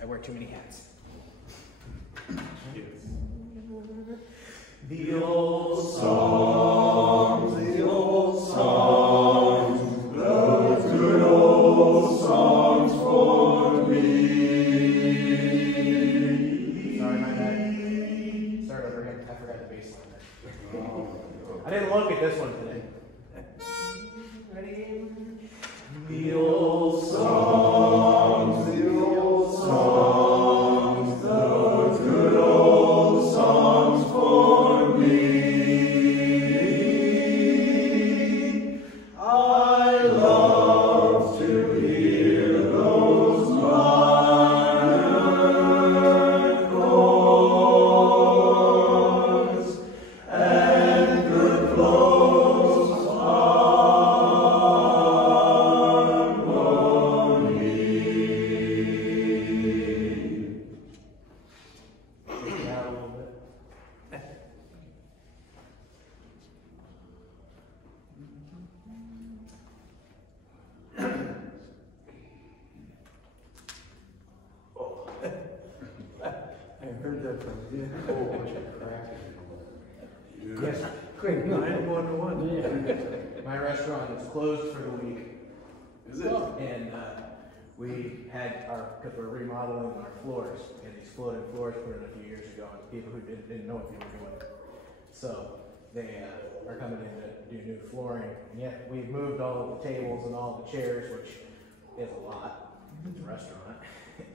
I wear too many hats. Yes. The old songs, those good old songs for me. Sorry, my bad. Start over again. I forgot the bass line there. I didn't look at this one today. Ready? The old songs, those good old songs for me. I love to hear those minor chords and good flows of harmony. Take it out a little bit. I heard that from you. Oh, bunch of crap. Yes, quick, 911. My restaurant is closed for the week. Is it? And we had because we're remodeling our floors, and these floating floors put in a few years ago, and people who didn't know what they were doing. So they are coming in to do new flooring, and yet we've moved all of the tables and all the chairs, which is a lot. It's a restaurant.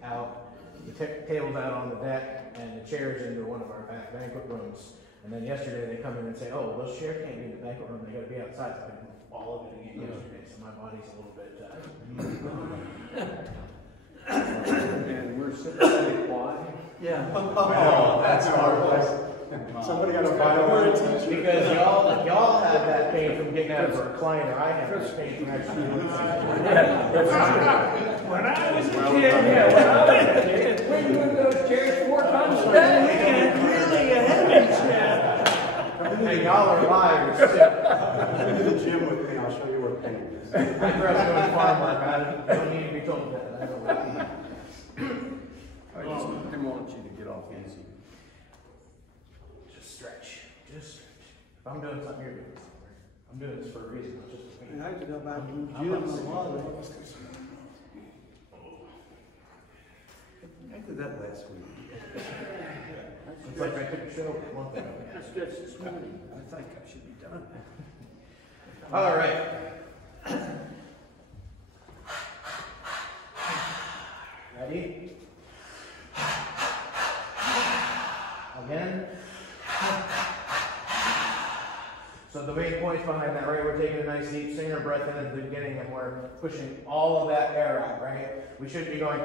Out, the tables out on the deck, and the chairs into one of our back banquet rooms. And then yesterday they come in and say, oh, well, those chairs can't be in the banquet room, they got to be outside. So I did all of it again yesterday, so my body's a little bit. And we're sympathetic why? Yeah. Oh, that's hard. Somebody got a violin. Because y'all have that pain from getting out of a recliner. I have this pain from actually doing When I was a kid, we moved those chairs 4 times a day, and really a heavy chair. Hey, y'all are liars. Come to the gym with me, I'll show you where pain is. I grew up doing farm work. I don't need to be told that. I don't know. I just didn't want you to get off easy. Just stretch. Just stretch. If I'm doing something, you're doing something. I'm doing this for a reason. It's just for me. I could go back to the I'm gym not and sick. water. I did that last week. It's like I took a show a month ago. I stretched this morning. I think I should be done. All right. Ready? Again. So the main points behind that, right? We're taking a nice deep singer breath in at the beginning, and we're pushing all of that air out, right? We shouldn't be going.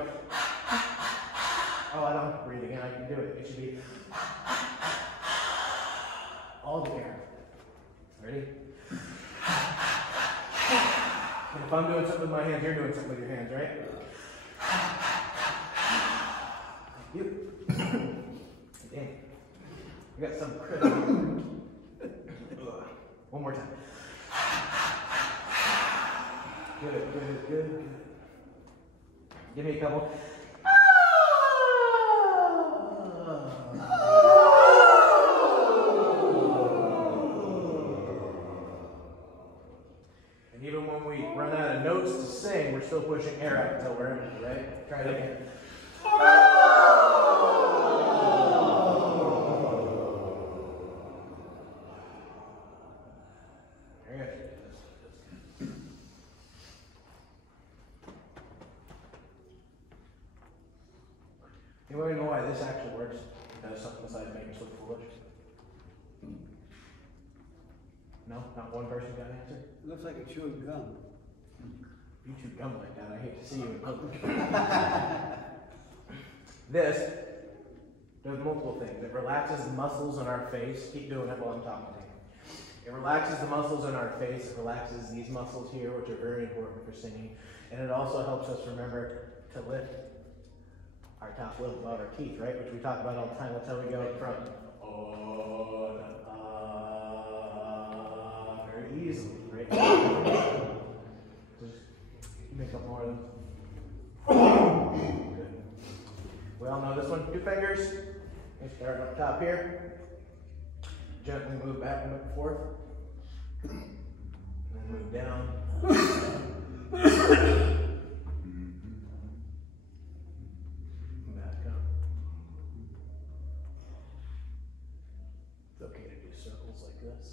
Oh, I don't breathe again. I can do it. It should be all the air. Ready? And if I'm doing something with my hands, you're doing something with your hands, right? You. Dang. You got some critical. One more time. Good. Give me a couple. And even when we run out of notes to sing, we're still pushing air out until we're empty, right? Try it again. Anybody know why this actually works? It does something besides make us look foolish? No? Not one person got an answer? It looks like a chewing gum. You chew gum like that, I hate to see you in public. This does multiple things. It relaxes the muscles in our face. Keep doing it while I'm talking to you. It relaxes the muscles in our face. It relaxes these muscles here, which are very important for singing. And it also helps us remember to lift our top lip above our teeth, right? Which we talk about all the time. That's how we go from oh to very easily, right? Just make up more of them. Good. We all know this one. 2 fingers. We start up top here. Gently move back and forth. And then move down. Back up. It's okay to do circles like this.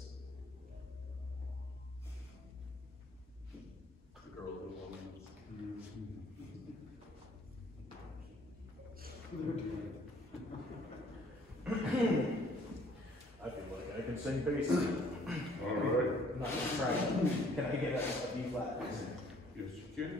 The girls will love this. I feel like I can sing bass. All right. I'm not gonna try. Can I get a B flat? Yes, you can.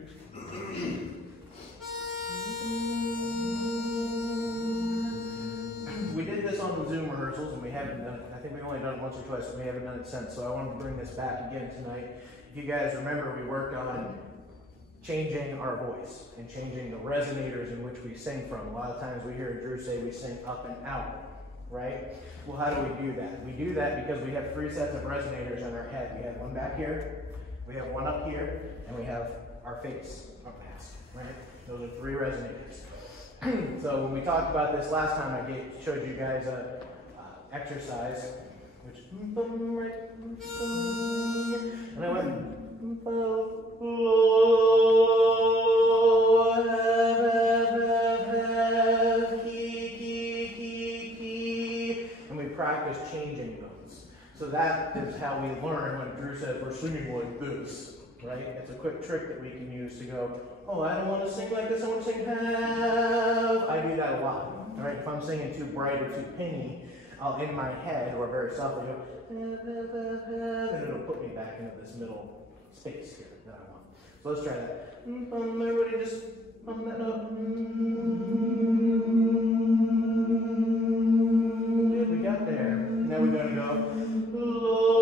We did this on the Zoom rehearsals and we haven't done it. I think we've only done it once or twice and we haven't done it since. So I wanted to bring this back again tonight. If you guys remember, we worked on changing our voice and changing the resonators in which we sing from. A lot of times we hear Drew say we sing up and out, right? Well, how do we do that? We do that because we have 3 sets of resonators in our head. We have one back here, we have one up here, and we have our face, our mask, right? Those are 3 resonators. So when we talked about this last time, I showed you guys a exercise, which, and I went, and we practice changing those. So that is how we learn when Drew says we're singing like this, right? It's a quick trick that we can use to go, oh, I don't want to sing like this, I want to sing have. I do that a lot, right? If I'm singing too bright or too pingy, I'll in my head or very softly go, and it'll put me back into this middle space here that I want. So let's try that. Everybody just pump that up. Good, we got there. Now we're going to go low.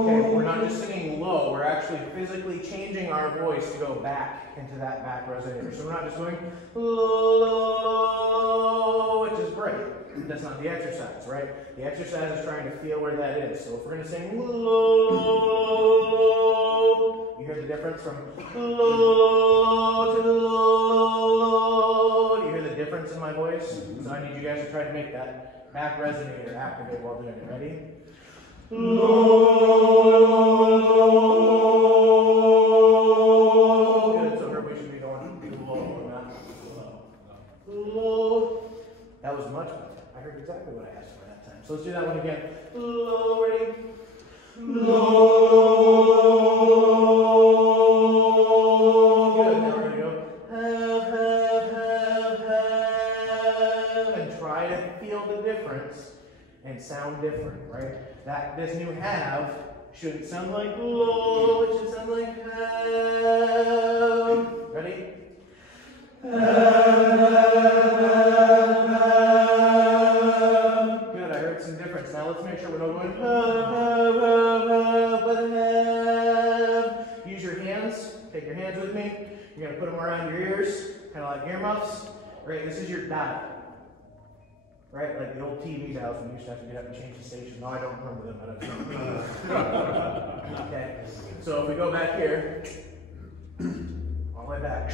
Okay, we're not just singing low, we're actually physically changing our voice to go back into that back resonator. So we're not just going low, which is great. That's not the exercise, right? The exercise is trying to feel where that is. So if we're going to sing low, you hear the difference from low to low. Do you hear the difference in my voice? So I need you guys to try to make that back resonator activate while doing it. Ready? Low. Good. So here we should be going low, not low. Low. That was much better. I heard exactly what I asked for that time. So let's do that one again. Low. Ready? Low. Good. Now we're going to go have, and try to feel the difference and sound different, right? This new have shouldn't sound like low, it should sound like have. Ready? Good, I heard some difference. Now let's make sure we're not going have, but have. Use your hands. Take your hands with me. You're going to put them around your ears, kind of like earmuffs. Right, this is your dial. Right, like the old TV dials when you used to have to get up and change the station. No, I don't remember them, but I've okay, so if we go back here, all the way back.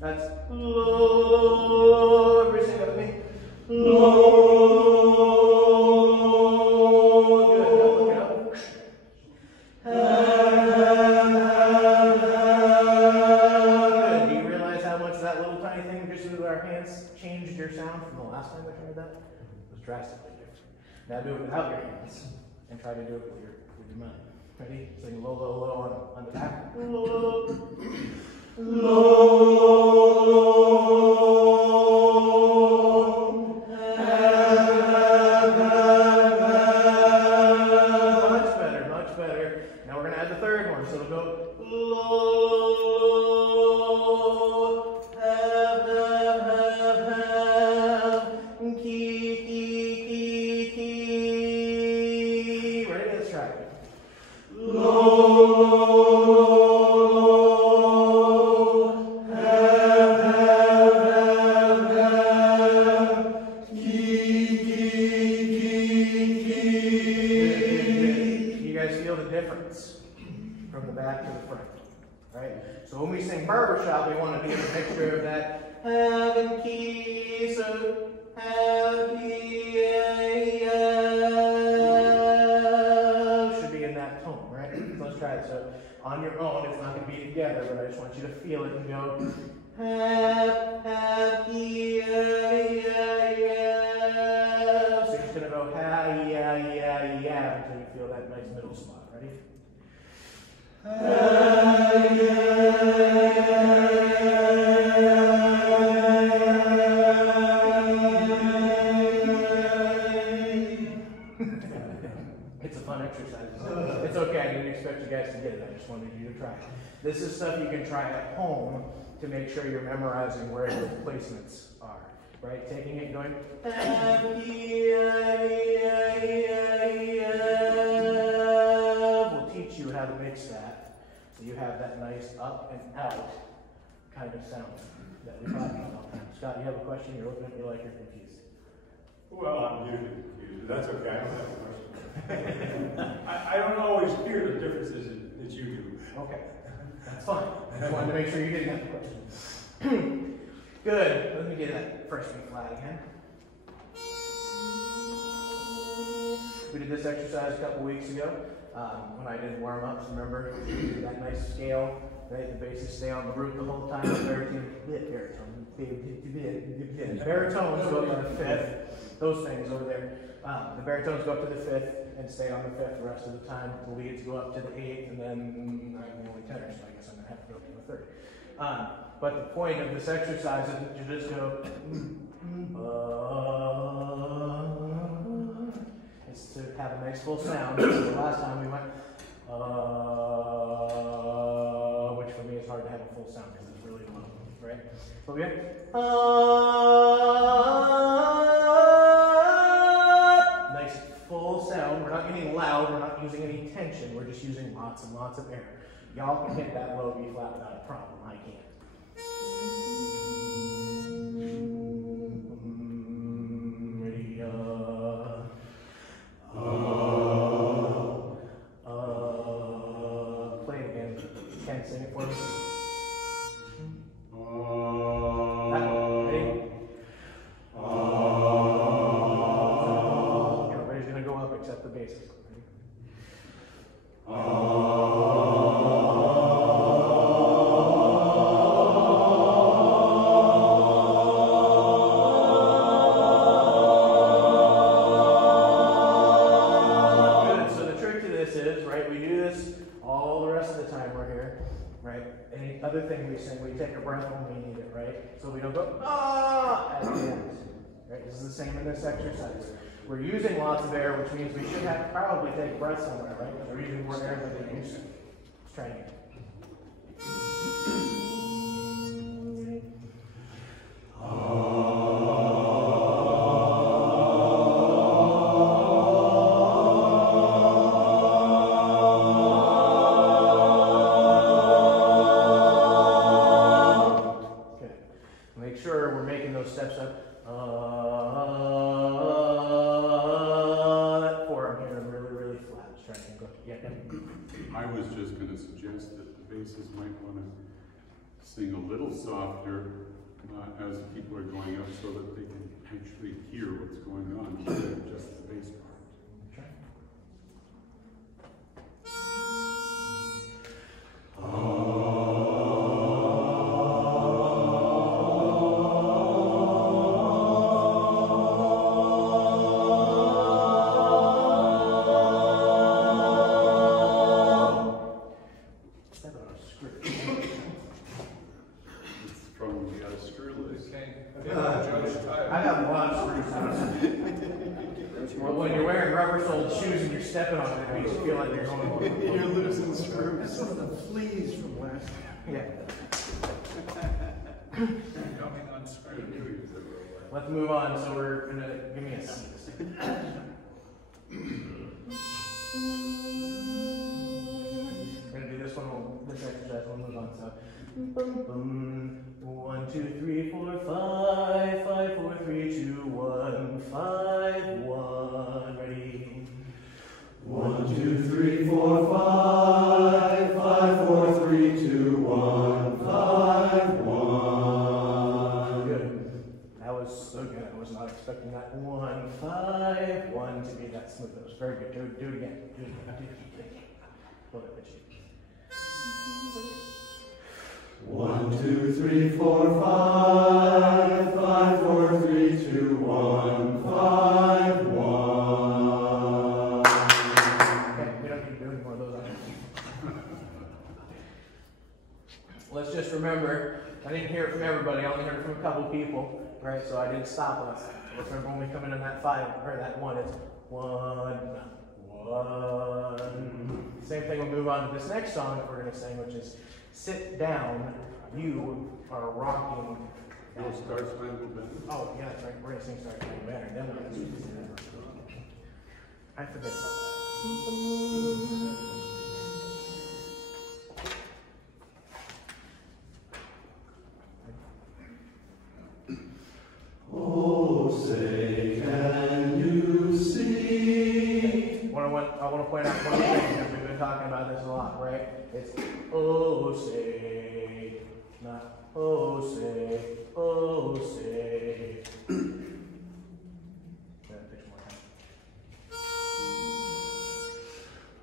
That's low. Everybody sing that with me. Low. Good. Now look it up. Good. Do you realize how much that little tiny thing we just did with our hands changed your sound from the last time we tried that? It was drastically different. Now do it without your hands and try to do it with your mind. Ready? Sing low, low, low on the back. Low. Much better, much better. Now we're going to add the third one. So it'll go low, have, key. Ready? Let's try it. Low. from the back to the front. Right? So when we sing barbershop, we want to be in a mixture of that having key, so have should be in that tone, right? So let's try it. So on your own, it's not going to be together, but I just want you to feel it and go have so you're just going to go yeah until you feel that nice middle spot. Ready? It's a fun exercise. It's okay. I didn't expect you guys to get it. I just wanted you to try it. This is stuff you can try at home to make sure you're memorizing where the placements are. Right? Taking it and going will teach you how to mix that. So you have that nice up and out kind of sound that we talked about. Scott, you have a question? You're looking at me like you're confused. Well, I'm usually confused, but that's okay. I don't have a question. I don't always hear the differences that you do. Okay, that's fine. I just wanted to make sure you didn't have the question. Good. Let me get that first one flat again. We did this exercise a couple weeks ago when I did warm-ups. Remember, that nice scale, right? The basses stay on the root the whole time. Baritones go up to the fifth. Those things over there. The baritones go up to the fifth and stay on the fifth the rest of the time. The leads go up to the eighth, and then I'm the only tenor, so I guess I'm going to have to go to the third. But the point of this exercise is that you just go, it's to have a nice full sound. So the last time we went, which for me is hard to have a full sound because it's really low, right? So we have, nice full sound. We're not getting loud, we're not using any tension, we're just using lots and lots of air. Y'all can hit that low B flat without a problem, I can't. Ready, play it again. Ken, sing it for me. That one, ready? Everybody's gonna go up except the basses. Ready? Other thing we sing, we take a breath when we need it, right? So we don't go, ah, at the end, right? This is the same in this exercise. We're using lots of air, which means we should have probably take breath somewhere, right? Because we're using more air than we used to. Let's try it again. Steps up. That four, I'm hearing really, really flat. Let's try and go. Yeah, I was just going to suggest that the basses might want to sing a little softer as people are going up so that they can actually hear what's going on instead of just the bass part. I got a lot of screws. Well, when you're wearing rubber-soled shoes and you're stepping on it, it makes you feel like you're going. You're losing screws. That's some of the fleas from last time. Yeah. Coming unscrewed. Let's move on. So we're gonna give me a C. We're gonna do this one. This exercise. We'll move on. So, boom, boom. 1, 2, 3, 4, 5, 5, 4, 3, 2, 1, 5, 1. Ready? 1, 2, 3, 4, 5, 5. of those. Let's just remember, I didn't hear it from everybody, I only heard it from a couple people, right? So I didn't stop us. Let's remember when we come in on that 5, or that 1, it's 1, 1. Same thing, we'll move on to this next song that we're going to sing, which is Sit Down, You Are Rocking. You'll start spangled banner. Oh, yeah, that's right, we're going to sing Star Spangled Banner, then we're going to sing I forget about that. Oh, say, can you see? I want to point out one thing, because we've been talking about this a lot, right? It's oh say, not oh say, oh say.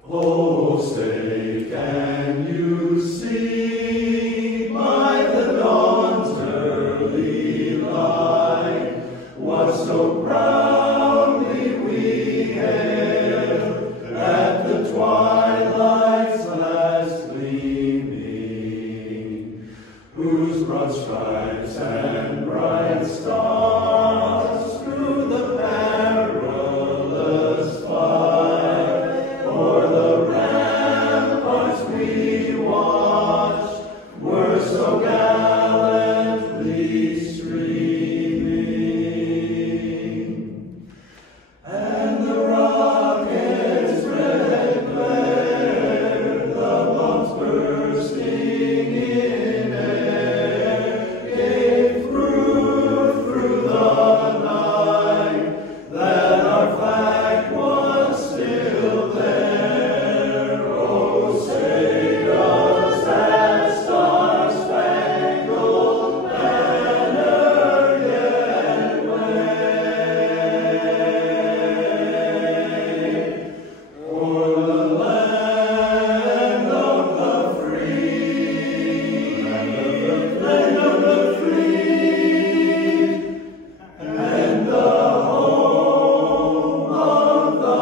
Oh, say, can you see by the dawn's early light what so proudly we hailed at the twilight's last gleaming, whose broad stripes and bright stars through the perilous fight o'er the ramparts we watched were so gallantly streaming, and the rocket's red glare, the bombs bursting in air, gave proof through the night that our flag was still there. Oh, say does that star-spangled banner yet wave o'er the land of the free, land of the free, and the home of the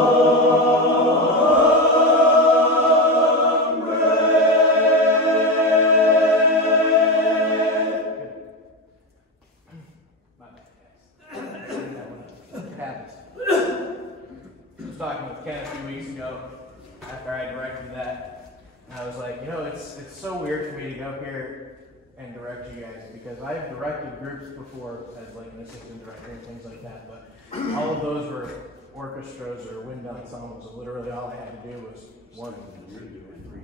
I was talking with Ken a few weeks ago after I directed that, and I was like, you know, it's so weird for me to go here and direct you guys, because I've directed groups before as like an assistant director and things like that, but all of those were orchestras or wind ensembles, and literally all I had to do was 1, 2, 3.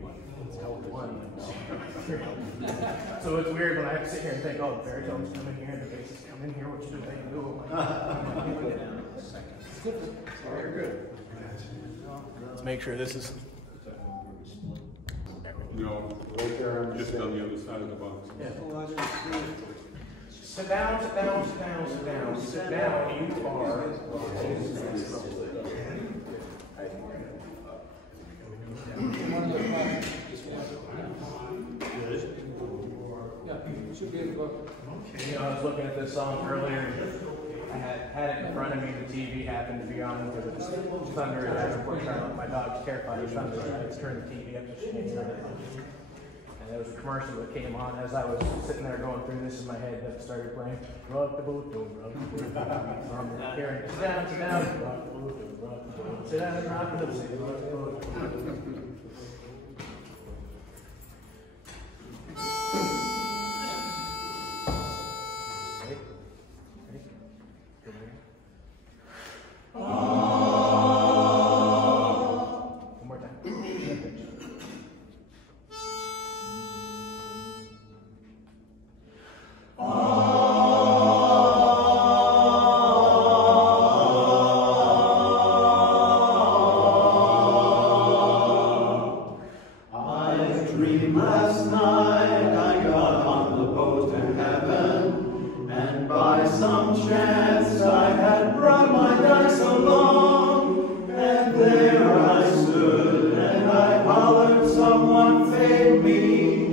So it's weird when I have to sit here and think, oh, the baritones come in here, the basses come in here, what should they do? Very good. Let's make sure this is. No, Right there, just on the other side of the box. Yeah. Sit down, sit down, sit down, sit down, sit down, you are. You know, I was looking at this song earlier, I had it in front of me, the TV happened to be on because it's thunder at airport. My dog's terrified of thunder, so I had to turn the TV up so she can't hear it. And there was a commercial that came on as I was sitting there going through this in my head that started playing. Rock the boat, don't rock the boat. So I'm hearing, sit down, rock the boat, don't rock the boat. Sit down, rock the boat, say, rock the boat. One more time. I dreamed last night I got on the boat to heaven, and by some chance I had brought my dice along, and there I stood and I hollered, someone paid me,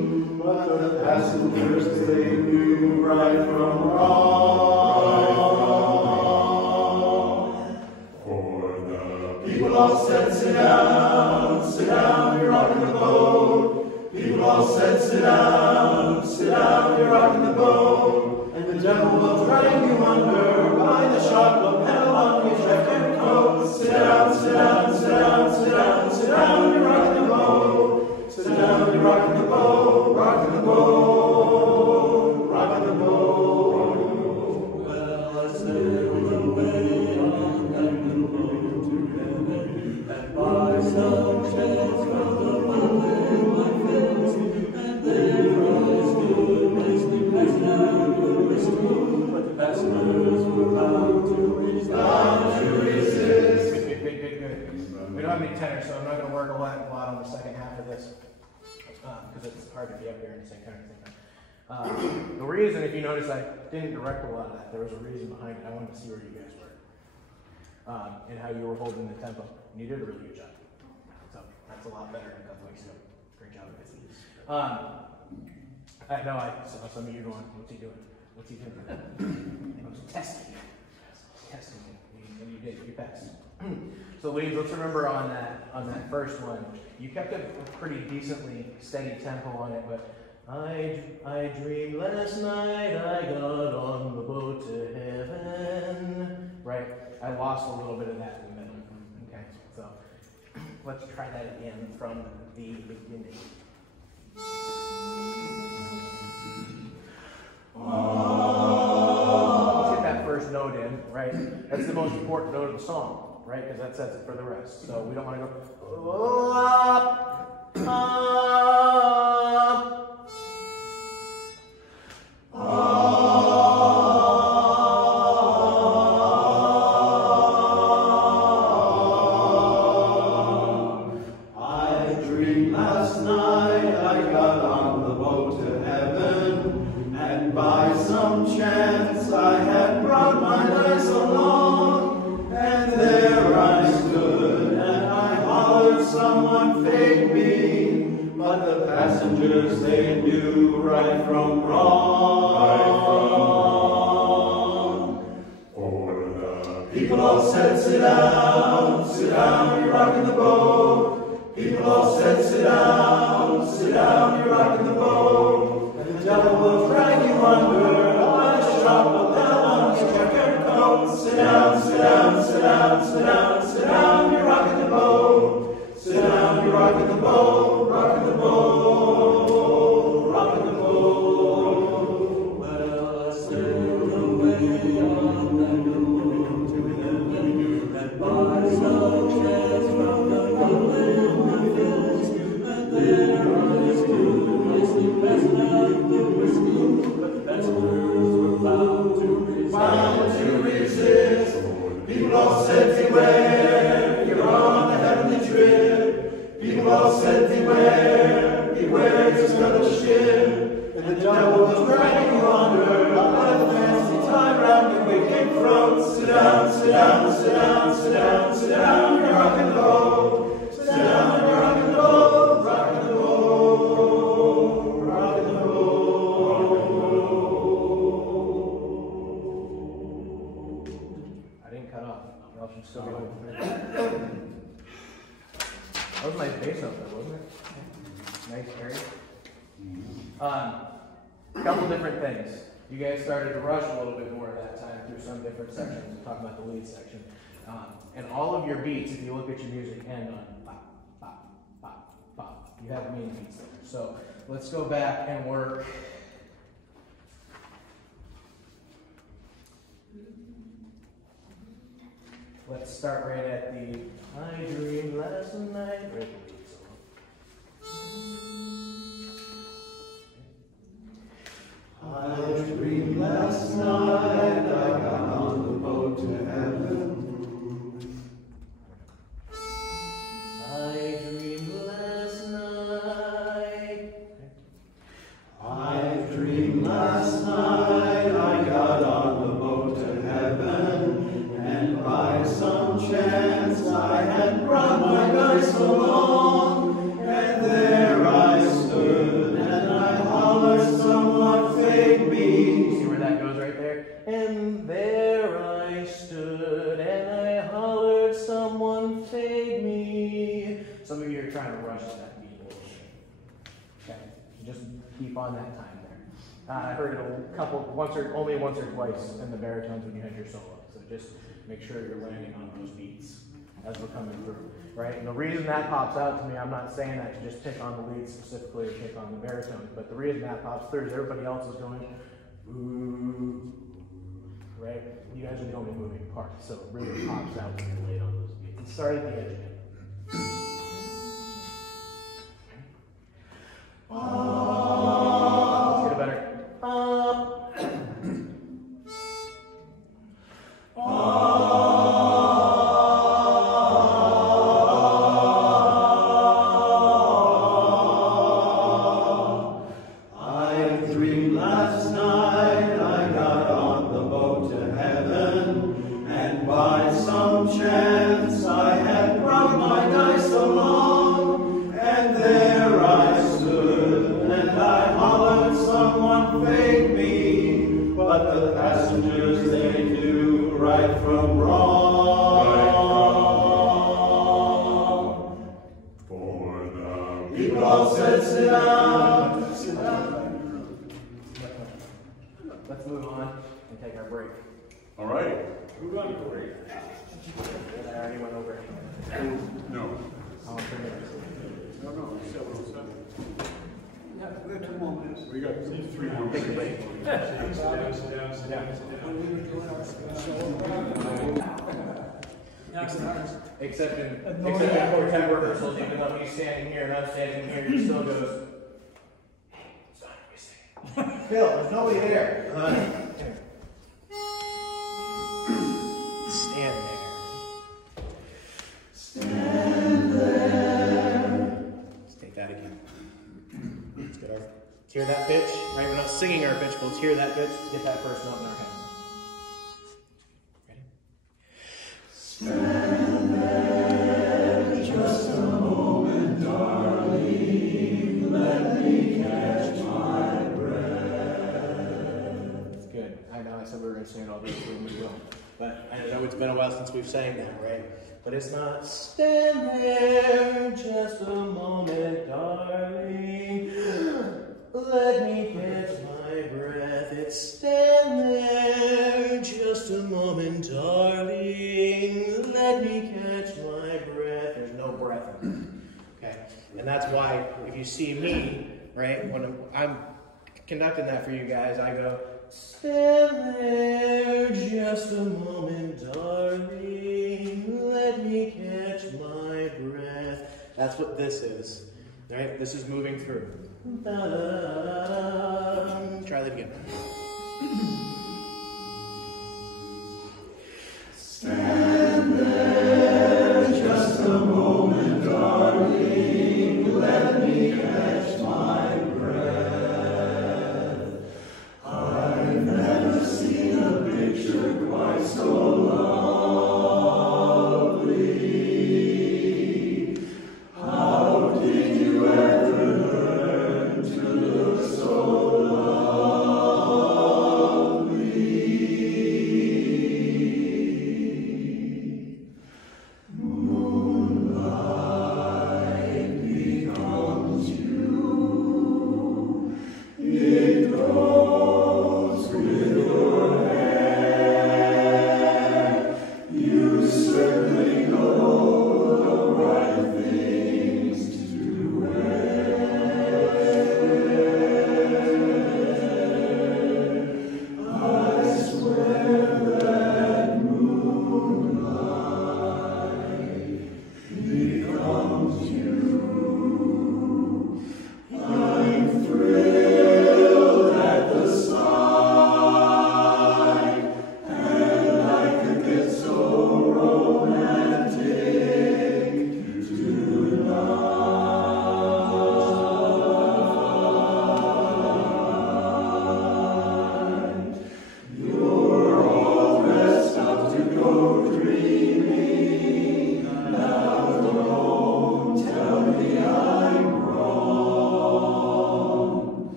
but the passengers, they knew right from wrong. For the people all said, sit down, you're People all said, sit down, you're rocking the boat. And the devil will drag you under by the sharp lapel on your jacket coat. Sit down, you're rocking the boat. Sit down, you're rocking the boat, rocking the boat, rocking the boat. Well, I sailed away on that little boat to heaven, and by some chance found a boat in my face, and there I stood, nicely passed out the whiskey, but the passengers were bound to resist. Good. We don't have any tenor, so I'm not going to work a lot on the second half of this, because it's hard to be up here and sing tenor at the same time. The reason, if you notice, I didn't direct a lot of that. There was a reason behind it. I wanted to see where you guys were and how you were holding the tempo. And you did a really good job. So that's a lot better than a couple weeks ago. Great job, guys. I know I saw some of you going, what's he doing? What's he doing? I was testing you. Testing you. And you did. You passed. So ladies, let's remember on that first one, you kept a pretty decently steady tempo on it, but I dreamed last night I got on the boat to heaven. Right? I lost a little bit of that in the middle. Okay, so let's try that again from the beginning. Let's get that first note in, right? That's the most important note of the song, right? Because that sets it for the rest. So we don't want to go up, I dreamed last night I got on the boat to heaven, and by some chance I had brought my dice along, and there I stood and I hollered someone fake me, but the passengers they knew right from wrong. For the people all said, sit down, you're rocking the boat. People all said, sit down, you're rocking the boat. And the devil will drag you under by the sharp lapel on your jacket coat. Sit down, you're rocking the boat. Sit down, you're rocking the boat, rocking the boat, rocking the boat. Well, I sailed away on that little boat to heaven, and by some chance found a boat in my face, and there I stood, nicely passing out the whiskey, but the passengers were bound to resist. People all said, beware, you're on a heavenly trip. People all said, beware, it's another ship. And the devil will drag you under by the fancy tie round your wicked throat. Sit down, you're rocking the boat. Sit down, you're rocking the boat, rocking the boat, rocking the boat. I didn't cut off. Or else you'd still be going through. That was my bass note, though, wasn't it? Nice area. A couple different things. You guys started to rush a little bit more that time through some different sections. We're talking about the lead section. And all of your beats, if you look at your music, end on bop, bop, bop, bop. You have main beats there. So let's go back and work. Let's start right at the I dreamed last night. Right at the lead solo. I dreamed last night I got on the boat to heaven. I dreamed last night. I dreamed last night I got on the boat to heaven, and by some chance I had brought my dice along. keep on that time there. I heard it only once or twice in the baritones when you had your solo. So just make sure you're landing on those beats as we're coming through, right? And the reason that pops out to me, I'm not saying that to just pick on the lead specifically or pick on the baritones, but the reason that pops through is everybody else is going, ooh, right? You guys are the only moving part, so it really pops out when you're laid on those beats. Let's start at the edge again. Let's get it better. Let's move on and take our break. All right. Move on to break. I already went over it. No. I'll turn it. No, we said what we said. Yeah, we have 2 more minutes. We got 3 more Take a minutes. break. Except in quartet rehearsals, even though he's standing here and I'm standing here, he still goes, hey, it's not missing. Phil, there's nobody there. Stand there. Let's take that again. Let's get let's hear that pitch. Right, we're not singing our pitch, but let's hear that pitch. Let's get that first note in our head. Stand there just a moment, darling. Let me catch my breath. That's good. I know I said we were going to sing it all day, so we will. But I know it's been a while since we've sang that, right? But it's not stand there just a moment, darling. Let me catch my breath. It's stand there just a moment, darling. Let me catch my breath. There's no breath in it. Okay? And that's why if you see me, right, when I'm conducting that for you guys, I go, stand there just a moment, darling. Let me catch my breath. That's what this is. Right? This is moving through. Try that again. Stand there just a moment, darling. Let me catch my breath. I've never seen a picture quite so lovely. How did you ever learn to look so lovely?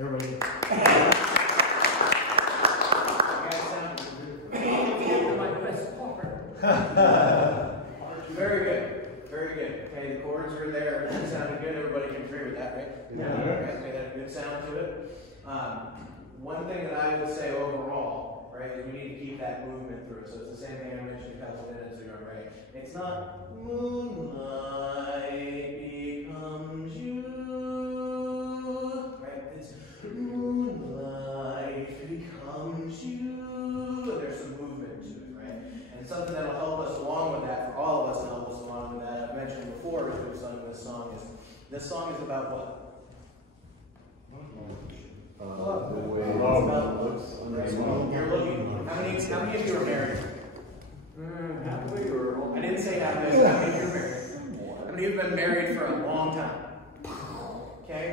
Everybody. My best part. Very good. Very good. Okay, the chords are there. Everything sounded good. Everybody can agree with that, right? Yeah. Okay, made that a good sound to it. One thing that I would say overall, right, is we need to keep that movement through it. So it's the same thing I mentioned a couple minutes ago, right? It's not moonlight becomes you, right? It's moonlight becomes you. And there's some movement to it, right? And something that'll help us along with that, for all of us to help us along with that, I've mentioned before as we've sung this song is about what? You're looking. How many of you are married? Happily or? I didn't say happily. How many of you are married? How many of you have been married for a long time? Okay.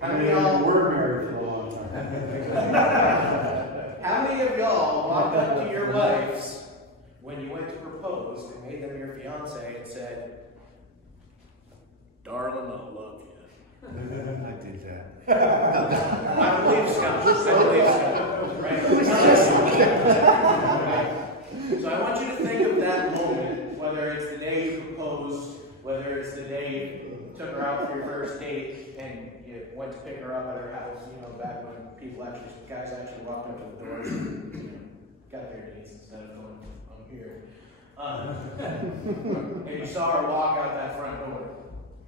How many of y'all were married for a long time? How many of y'all walked up to your wives when you went to propose and made them your fiance and said, "Darling, I love you"? I did that. I believe Scott. Right? So I want you to think of that moment, whether it's the day you proposed, whether it's the day you took her out for your first date and you went to pick her up at her house, back when guys actually walked up to the doors and got their dates instead of going, "I'm here." And you saw her walk out that front door.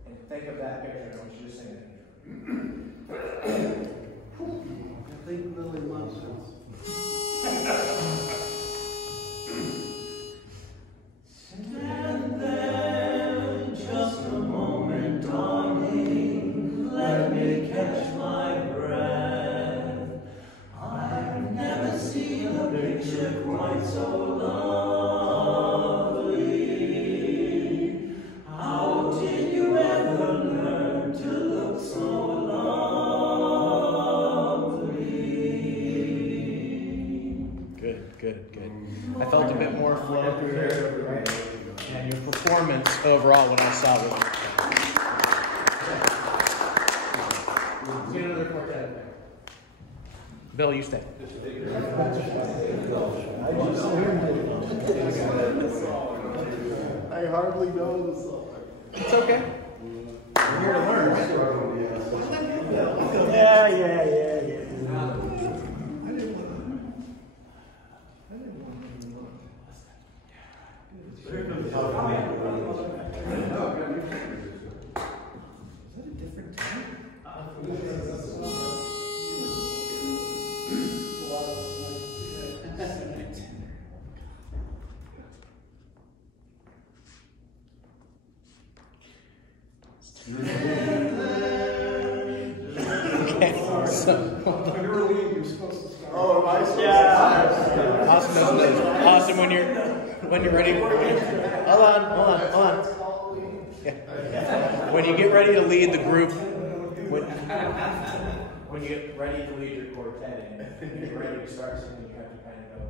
And think of that picture. I want you to sing it. I think Lily loves us. Stand there just a moment, darling. Let me catch my breath. I've never seen a picture quite so lovely. How did you ever learn to look so lovely? Good. I felt a bit more flow through there, right? And your performance overall when I saw it. Let's get another quartet. Bill, you stay. I hardly know the song. It's okay. We're here to learn, right? Yeah. Oh, am I supposed to? Yeah. Austin, when you're ready. Hold on. Yeah. When you get ready to lead the group, when you get ready to lead your quartet, and you're ready to start singing, you have to kind of go.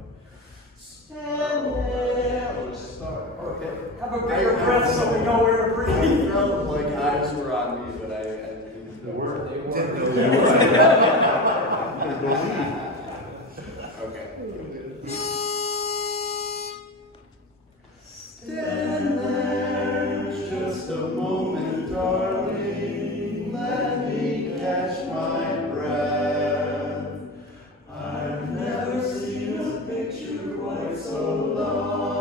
Stand there. Or start. Okay. Have a bigger breath so we know where to breathe. It felt like eyes were on me, but I The word. Okay. Stand there just a moment, darling. Let me catch my breath. I've never seen a picture quite so lovely.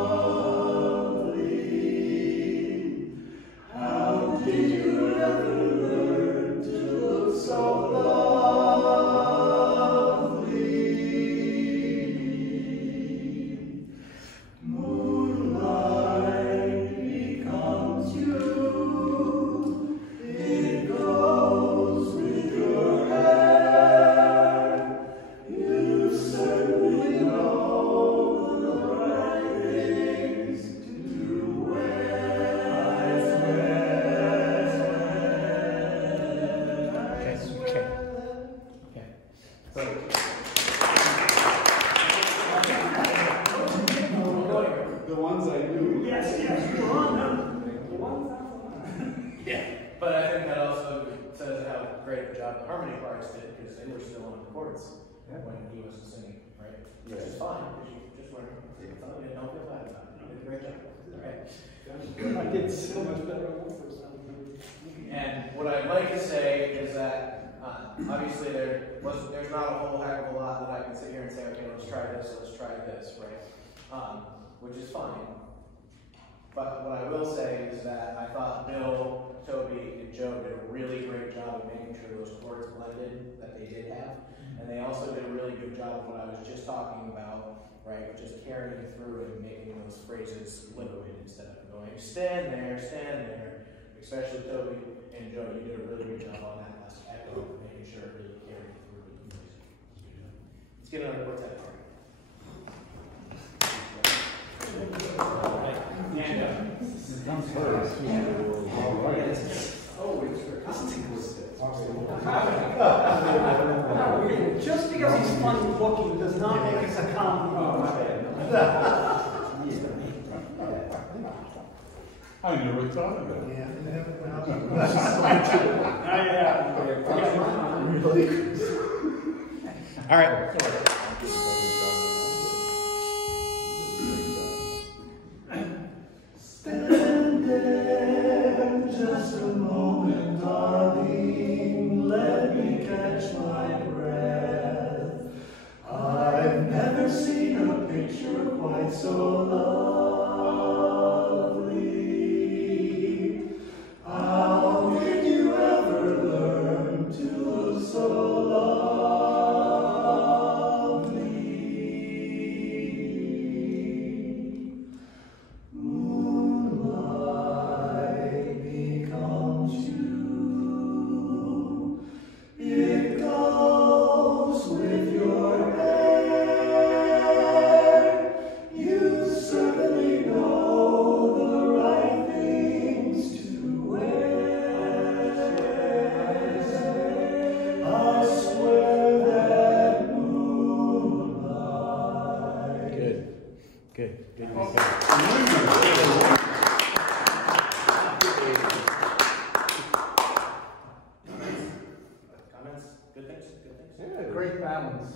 How did you ever learn to look so lovely? Moonlight becomes you. It goes with your hair. You certainly know the right things to wear. I The ones I knew. Yes, you're on them. The ones I'm on. Yeah. But I think that also says how great a job the harmony parts did, because they were still I did so much better on the first time. And what I'd like to say is that obviously there's not a whole heck of a lot that I can sit here and say, okay, let's try this, right? Which is fine. But what I will say is that I thought Bill, Toby, and Joe did a really great job of making sure those chords blended that they did have. And they also did a really good job of what I was just talking about, right? Which is carrying through and making those phrases liquid instead of going, stand there, especially Toby and Joe, you did a really good job on that last echo, making sure it really carried through with the music. Let's get another quartet part. Just because he's funny looking does not make us a comedy. I never thought of that. All right. Stand there just a moment, darling. Let me catch my breath. I've never seen a picture quite so lovely. How did you ever learn to look so lovely? Moonlight becomes you. It goes with your hair. You certainly know the right things to wear. I swear that moonlight. Good. Comments? Good things? Yeah, great balance.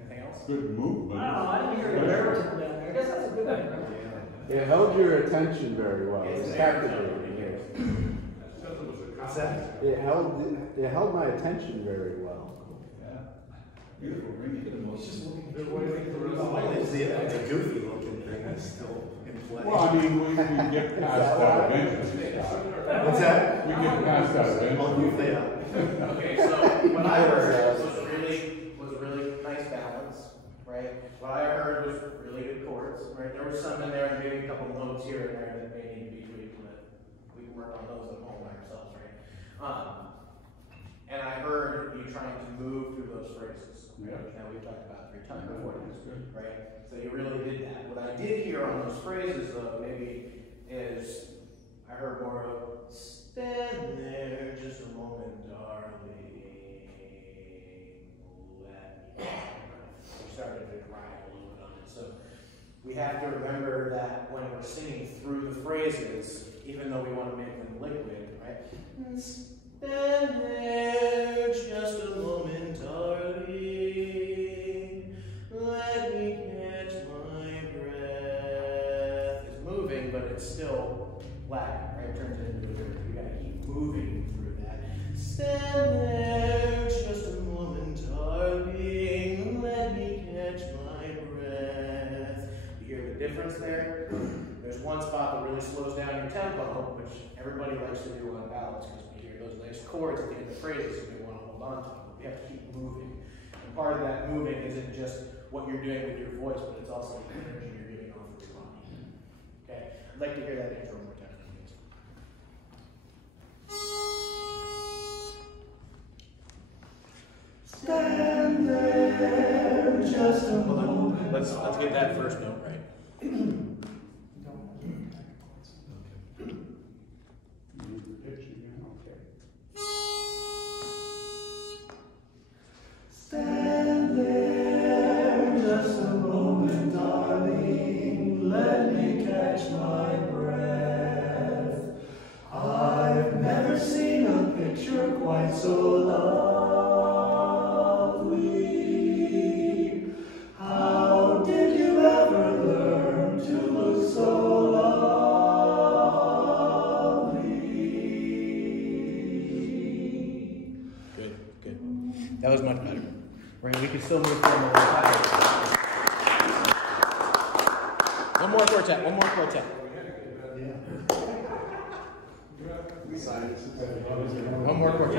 Anything else? Good movement. I didn't hear the baritone down there. I guess that's a good thing. It held your attention very well. It was captivating. What's that? It held my attention very well. Beautiful ringing. It's a goofy looking thing that's still in play. Well, I mean, we get past that eventually. What's that? We get past that eventually. Okay, so what I heard was really nice balance, right? What I heard was really good chords, right? There was some in there, and maybe a couple notes here and there that may need to be tweaked, but we can work on those at home by ourselves, right? And I heard you trying to move through those phrases. Yeah. Now we've talked about 3 times before this, right? So you really did that. What I did hear on those phrases, though, maybe is I heard more of stand there just a moment, darling. Let me. We started to cry a little bit on it. So we have to remember that when we're singing through the phrases, even though we want to make them liquid, right? Stand there just a moment, darling. Let me catch my breath. It's moving, but it's still lagging, right? It turns into a word. We gotta keep moving through that. Stand there just a moment, darling. Let me catch my breath. You hear the difference there? There's one spot that really slows down your tempo, which everybody likes to do on ballads because we hear those nice chords at the end of phrases and we want to hold on to them. But we have to keep moving. And part of that moving isn't just what you're doing with your voice, but it's also the energy you're giving off of your body. Okay? I'd like to hear that intro one more time. Stand there just a moment. Let's get that first note right. Stand there just a moment, darling. Let me catch my breath. I've never seen a picture quite so lovely. How did you ever learn much better. Right, we can still move forward a little higher. One more quartet, one more quartet. One more quartet.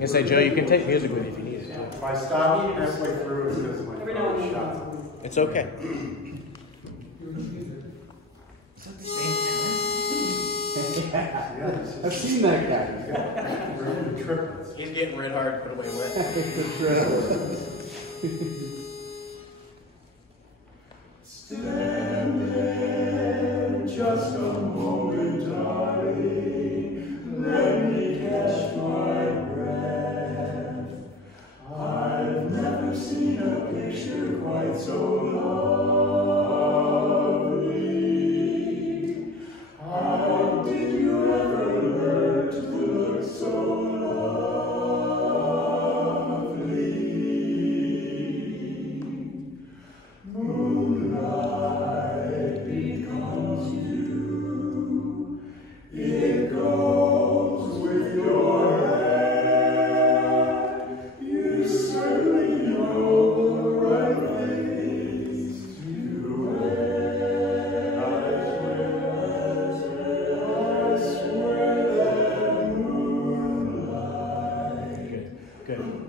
I say, Joe, you can take music with you if you need it. If I stop halfway through, it's because my throat is shut. It's okay. I've seen that guy. Really triplets. He's getting red hard, put away wet. It's a trip. Stand there just a moment, darling. Let me catch my breath. I've never seen a picture quite so lovely. How did you ever learn to look so lovely? Moonlight becomes you. It goes with your hair. You certainly know the right things to wear. I swear that moonlight. Good.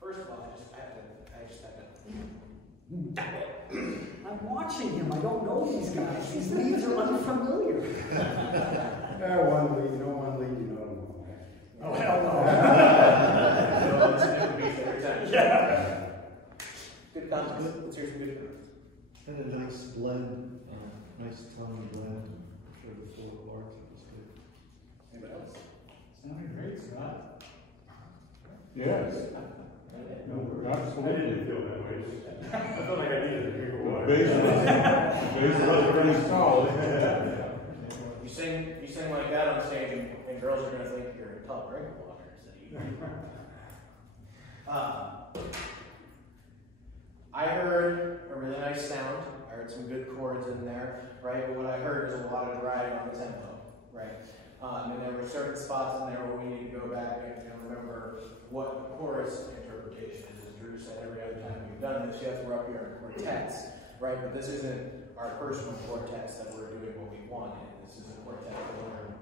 First of all, I just have to. I'm watching him. I don't know these guys. These leads are unfamiliar. Yeah, one lead, you know one lead, you know them all. Oh, hell no. Good times, good. Let's hear some good times. And a nice blend, nice tone blend for the full parts. It was good. Anybody else? Sounded great, Scott. Yes. No, I didn't absolutely. feel that way. I felt like I needed a drink of water. Bass was pretty solid. You sing like that on stage, and girls are gonna think you're a top drink of water instead of you. I heard a really nice sound. I heard some good chords in there, right? But what I heard was a lot of driving on the tempo, right? And then there were certain spots in there where we need to go back and remember what the chorus interpretation is. As Drew said, every other time we've done this, yes, we're up here in quartets, right? But this isn't our personal quartets that we're doing what we want. This is a quartet to learn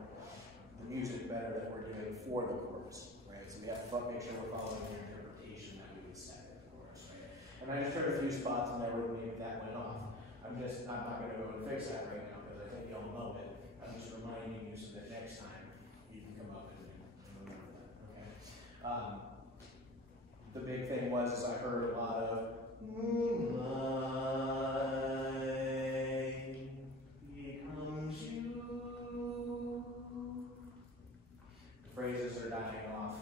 the music better that we're doing for the chorus, right? So we have to make sure we're following the interpretation that we would set in the chorus, right? And I just heard a few spots in there where maybe that went off. I'm not going to go and fix that right now because I think y'all know it. I'm just reminding you so that next time you can come up and remember that, okay? The big thing was I heard a lot of moonlight becomes you. The phrases are dying off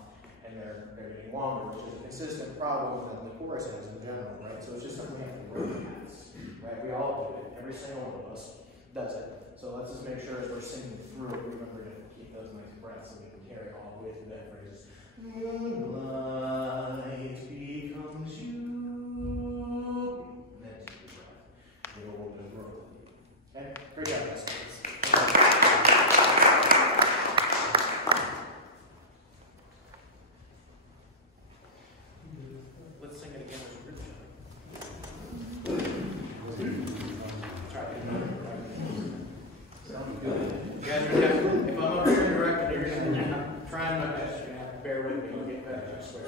and they're getting longer, which is a consistent problem that the chorus has in general, right? So it's just something we have to work past, right? We all do it. Every single one of us does it. So let's just make sure as we're singing through it, remember to keep those nice breaths so we can carry all the way through that phrase. Moonlight becomes you. And then take a breath. Give a little bit of growth. Okay? Great job, guys. Let's sing it again with a group. Sounds good. You guys are gonna have, if I'm up here directing, you're gonna have to try my best. You're gonna have to bear with me. I'll get better, I swear.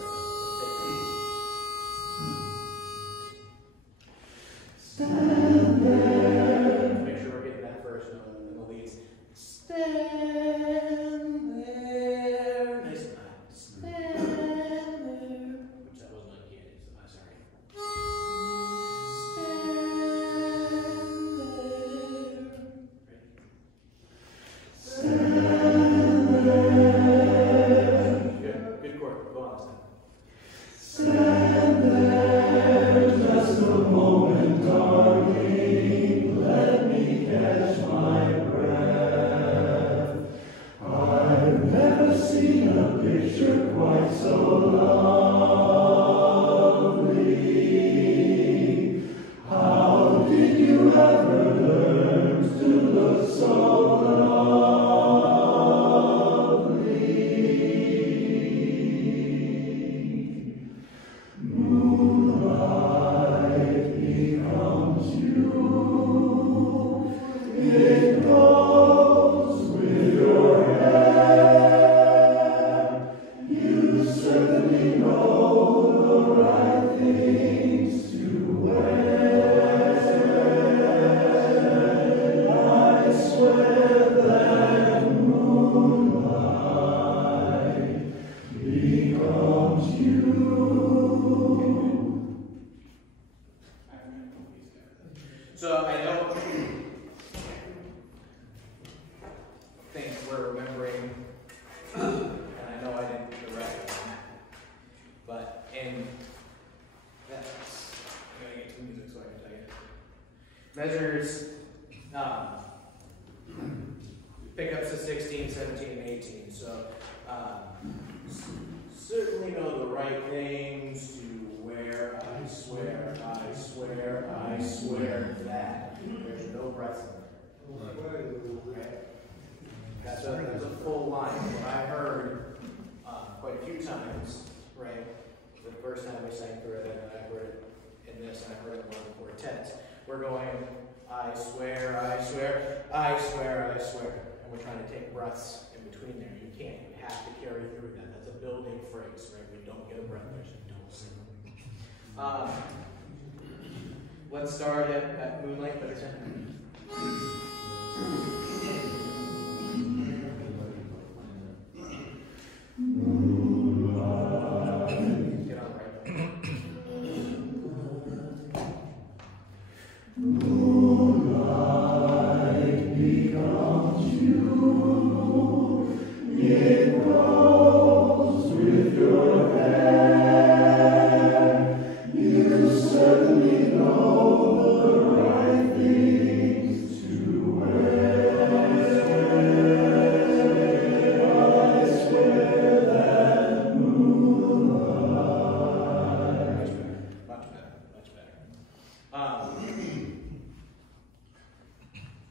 Stand there. Make sure we're getting that first note in the leads. Stand there. Nice and high. Stand there. Which that wasn't on key, so I'm sorry. Stand there. Good chord. Go on, stand there just a moment, darling. So I don't think we're remembering, and I know I didn't direct them, but in that's, I'm gonna get to music so I can tell you. Measures, pickups of 16, 17, and 18. So certainly know the right things to wear. I swear, I swear, I swear that there's no breath in there. Okay? That's a full line. What I heard quite a few times, right? The first time we sang through it, and I heard it in this, and I heard it one of the quartets. We're going, I swear, I swear, I swear, I swear. And we're trying to take breaths in between there. You can't. You have to carry through that. That's a building phrase, right? We don't get a breath there, so don't sing. Let's start at Moonlight, but it's get on right.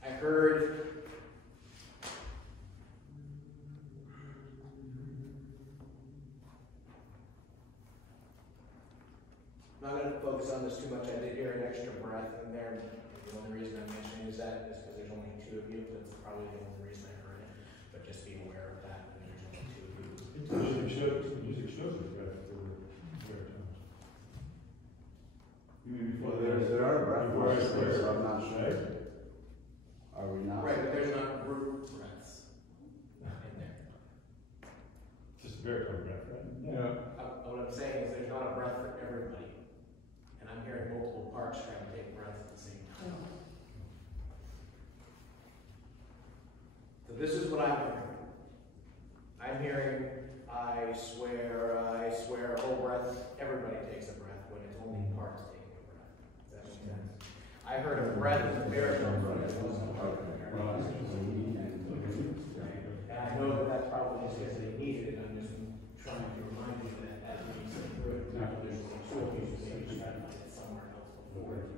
I heard I'm not going to focus on this too much. I did hear an extra breath in there. The only reason I'm mentioning is that is because there's only two of you. That's probably the only reason I heard it. But just be aware of that. There's only two of you. Music shows us that for baritone. You mean before There are breath before I marks swear, there, so I'm not sure. right? Are we not? Right, but there's not group breaths in there. Just baritone breath, right? What I'm saying is there's not a breath for everybody. And I'm hearing multiple parts trying to take breaths at the same time. So this is what I'm hearing. I'm hearing, I swear, a whole breath. Everybody takes a breath when it's only parts taking a breath. Does that make sense? I heard a breath in the baritone, but it wasn't a breath. And I know that that's probably just because they need it, and I'm just trying to remind you that as we go through it, there's two of you, so you just gotta find it somewhere else before.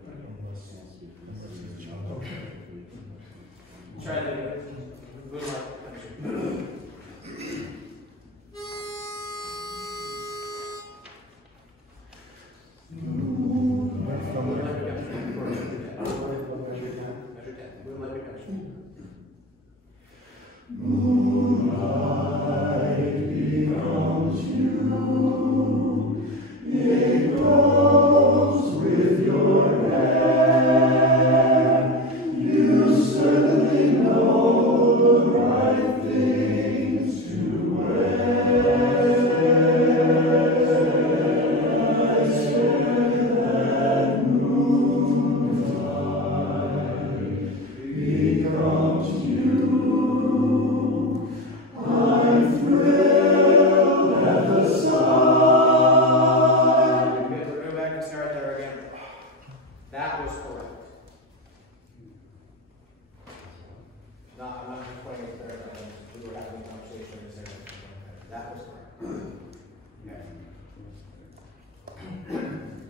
Try to move like the country.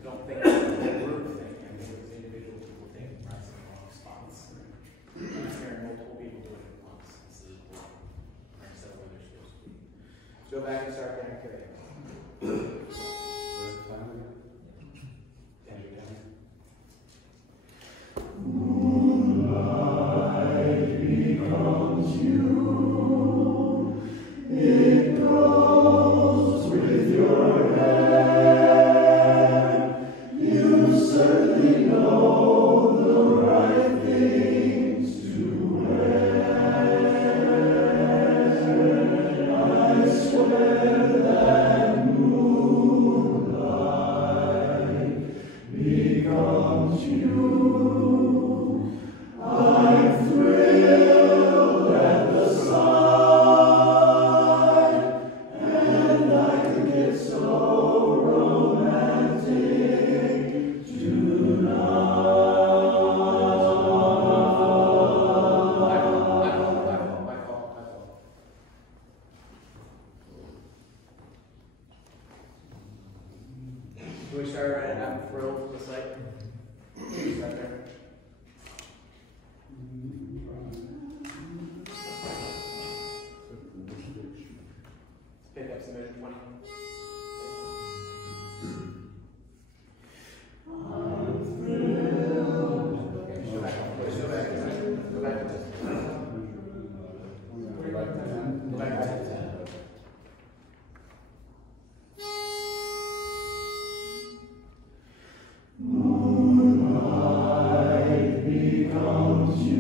Don't think it's a group thing. I think it's individual people taking breaths along. go back and start there. Okay. Moonlight becomes you. It goes with your head. You certainly know the right things to wear. I swear that moonlight becomes you. I'm thrilled at the sight, and I could get so romantic My fault. Can we start right at I'm thrilled with the site? Start there. Pick up submission 20. I'm thrilled. Okay, go back. Go back to this. Go back to this. Moonlight becomes you.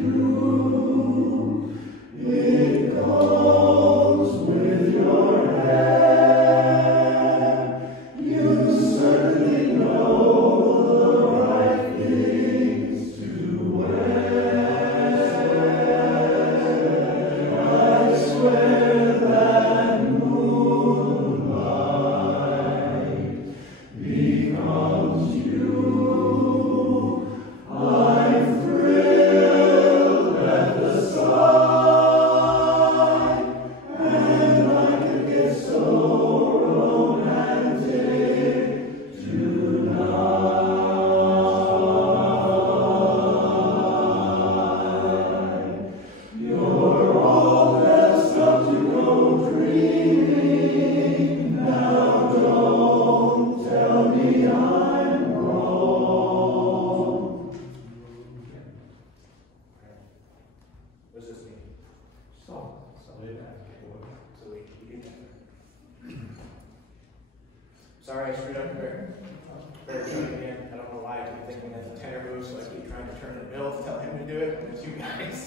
It goes with your hair. You certainly know the right things to wear. I swear that moonlight becomes you. I'm thrilled at the sight, and I could get so romantic tonight. You're all dressed up to go dreaming. Now don't tell me I'm wrong. What does this mean? So we did that. Sorry, I screwed up there. Better try it again. I don't know why I keep thinking that's a tenor move, so I keep trying to turn to Bill to tell him to do it, but it's you guys.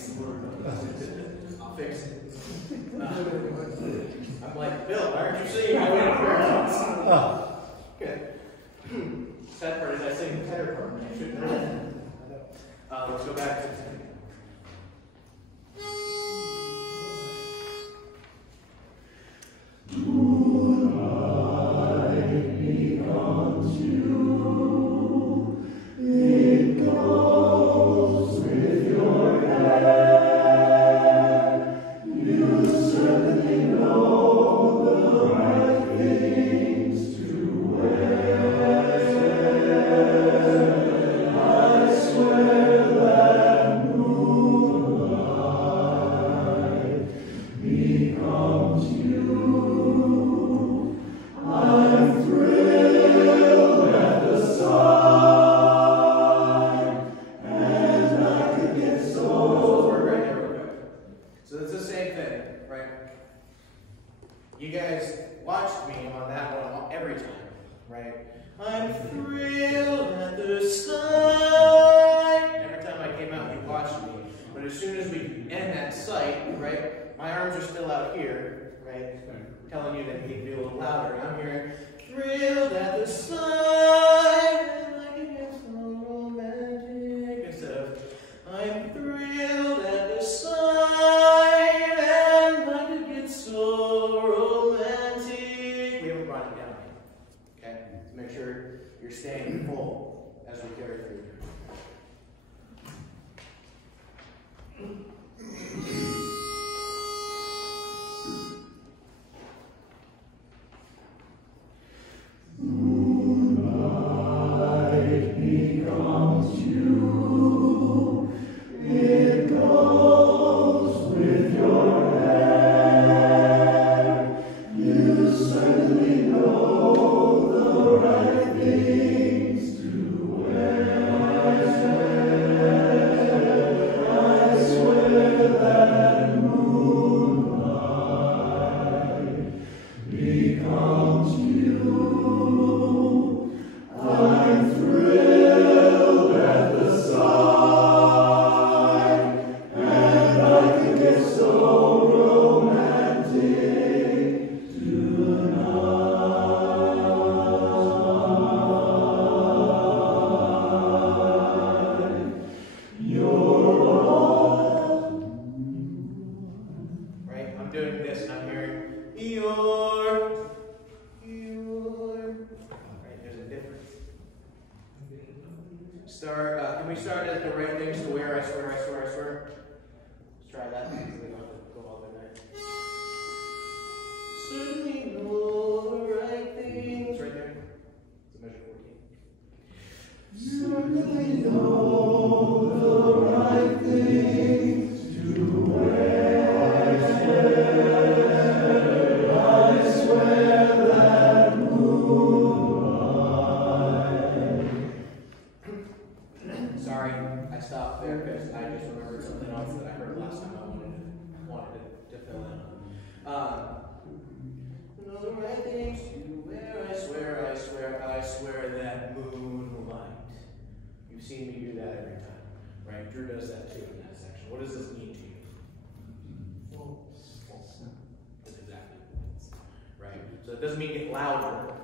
I'll fix it. I'm like, Bill, why aren't you singing my way to Good. Sad part is I sing the tenor part, and I shouldn't know that. Let's go back to the tenor. Moonlight becomes you. It goes with your hair. You certainly know the right things to wear. I swear that moonlight becomes you. I'm thrilled at the sight, and I could get Let's so. work right there real quick. So it's the same thing, right? You guys watched me on that one every time, right? I'm thrilled at the sight. Every time I came out, you watched me. But as soon as we end that sight, right, my arms are still out here, right? Telling you that you can be a little louder. And I'm hearing, thrilled at the sight, and I can get so romantic. Instead of, I'm thrilled at the sight, and I could get so romantic. We haven't brought it down yet. Okay? So make sure you're staying full as we carry through. Moonlight becomes you. It goes with your hair. You things to where I swear, I swear, I swear. Let's try that. We don't have to go all the way back. Certainly know the right things. Right there. It's a measure 14. Certainly know the right things to wear. I swear that Sorry, I stopped there because I just remembered something else that I heard last time I wanted to fill in. Know the right things to wear, I swear, I swear, I swear that moonlight. You've seen me do that every time, right? Drew does that too in that section. What does this mean to you? False. That's exactly what it means, right? So it doesn't mean get louder.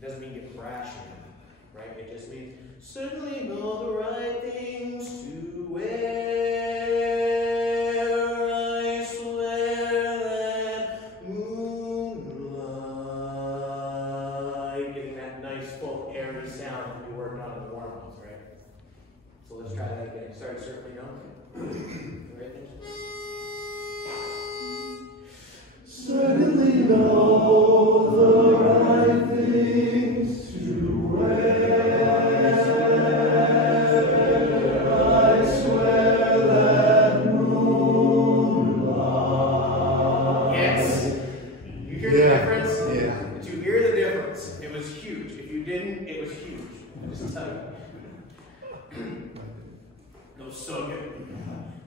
It doesn't mean get brasher, right? It just means certainly know the right things to wear. I swear that moonlight. Getting that nice, full, airy sound that we worked on in the warm-ups, right? So let's try that again. Sorry, certainly know. The right things. certainly know the right things to wear. I swear that moonlight. Yes. You hear the difference? Yeah. Did you hear the difference? It was huge. If you didn't, it was huge. I'll just tell you. It was so good.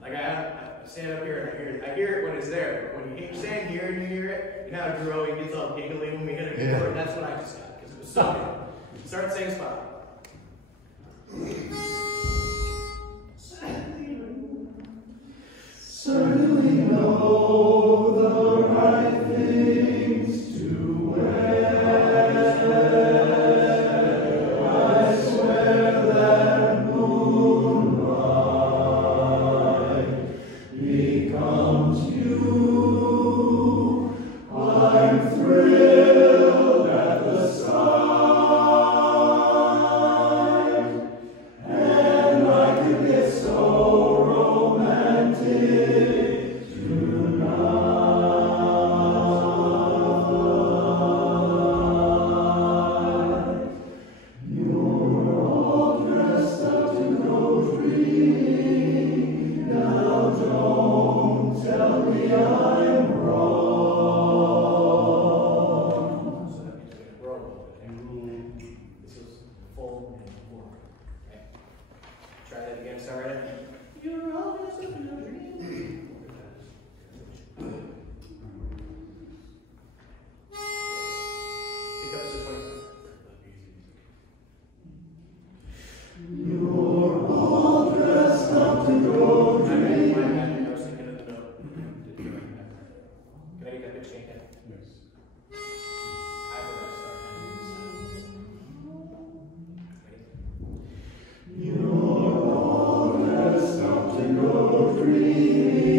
Like I stand up here and I hear it when it's there. But when you stand here and you hear it, you know how Drew always gets all giggly when we hit a chord. That's what I just got because it was so good. Start saying spot. Certainly know the right things to wear. I swear that moonlight becomes you. I'm thrilled at the sight, and I could get so romantic tonight. You're all dressed up to go dreaming. Now don't tell me I'm wrong. So that means we're going to grow a little bit. This was full and full. Right? Try that again. Start right. You're all dressed up in a dream. Pick up this one. You're all dressed up to go dreaming. I was thinking of the note. Can I get that pitch again? Yes. I forgot to start. You're all dressed up to go dreaming.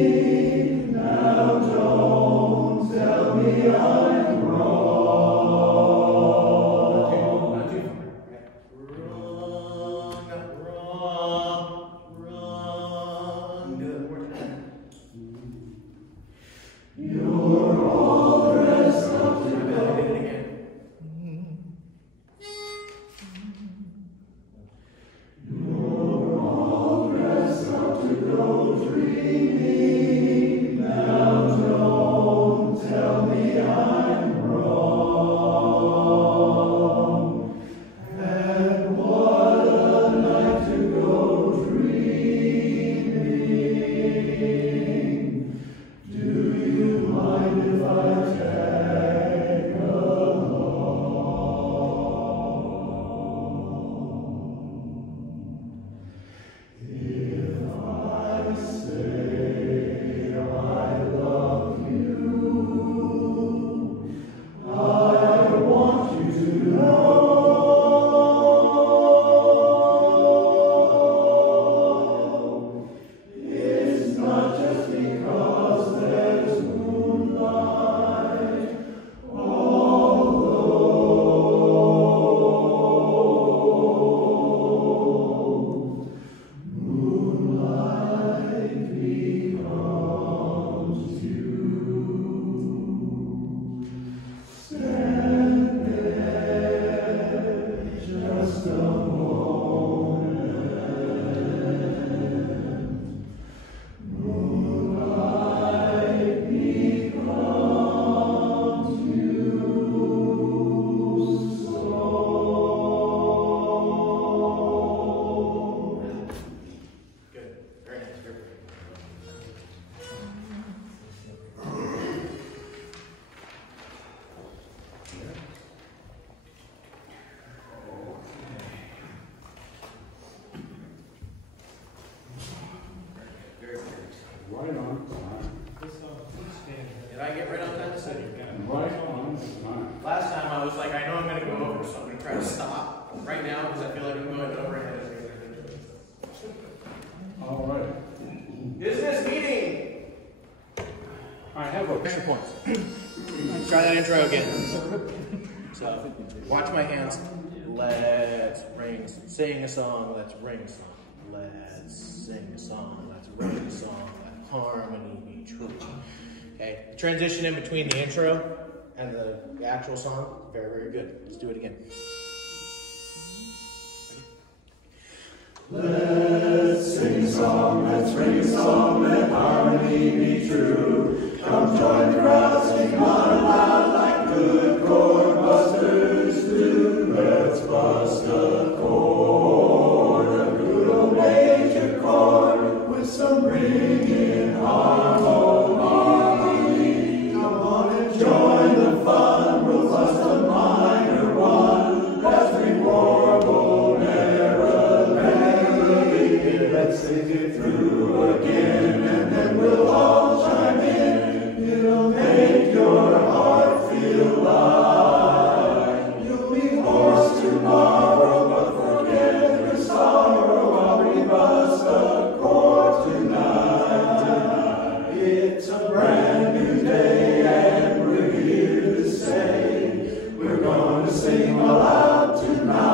Right on Did I get right on that decision? time. Right on time. Last time I was like, I know I'm going to go over, so I'm going to try to stop right now because I feel like I'm going over. All right. Business meeting. I have a Picture points. Try that intro again. So, watch my hands. Let's sing a song. Let's ring a song. Let's sing a song. Let's ring a song. Let harmony be true. Okay. Transition in between the intro and the actual song. Very, very good. Let's do it again. Let's sing a song, let's ring a song, let harmony be true. Come join the crowd, sing on loud like good chord busters do. Let's bust a chord, a good old major chord, with some ringing harmony. Come on and join the fun, we'll bust a minor one, as we warble merrily. Let's sing it through again, and then we'll all chime in. It'll make your heart feel light. You'll be hoarse tomorrow, but forget your sorrow while we bust a chord tonight. It's a brand new day, and we're here to say we're going to sing aloud tonight.